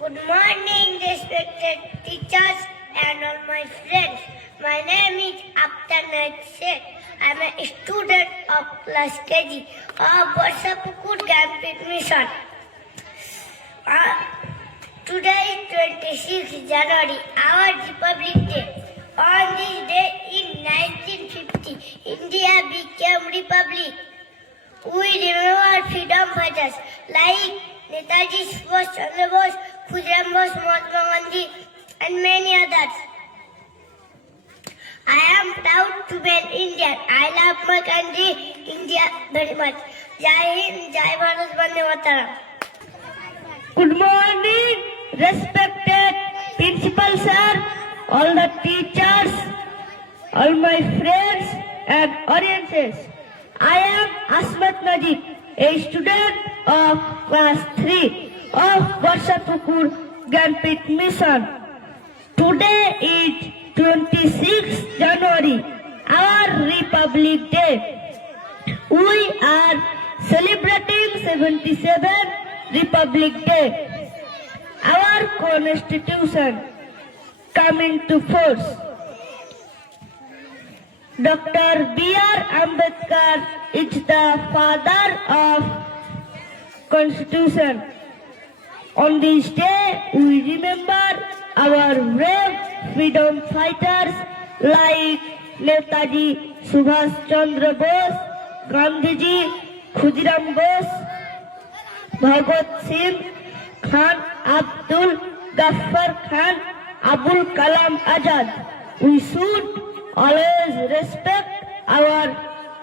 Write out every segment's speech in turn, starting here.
Good morning, respected teachers and all my friends. My name is Aptanat Sheikh. I am a student of class KG of Barsapukur Camping Mission. Today is 26 January, our Republic Day. On this day in 1950, India became Republic. We remember freedom fighters like Netaji Subhash Chandra Bose, Khudiram Bose, Mahatma Gandhi, and many others. I am proud to be an Indian. I love my country, India, very much. Jai Hind, Jai Bharat, Vande Mataram. Good morning, respected principal sir, all the teachers, all my friends and audiences. I am Asmat Najib, a student of class 3 of Barsapukur Gyanpith Mission. Today is 26 January, our Republic Day. We are celebrating 77th Republic Day. Our Constitution come into force. Dr. B.R. Ambedkar is the father of Constitution. On this day, we remember our brave freedom fighters like Netaji Subhash Chandra Bose, Gandhiji, Khudiram Bose, Bhagat Singh, Khan Abdul Ghaffar Khan, Abul Kalam Azad. We should always respect our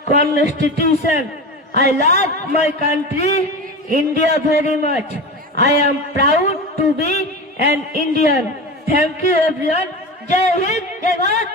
Constitution. I love my country, India, very much. I am proud to be an Indian. Thank you everyone. Jai Hind, Jai Bharat.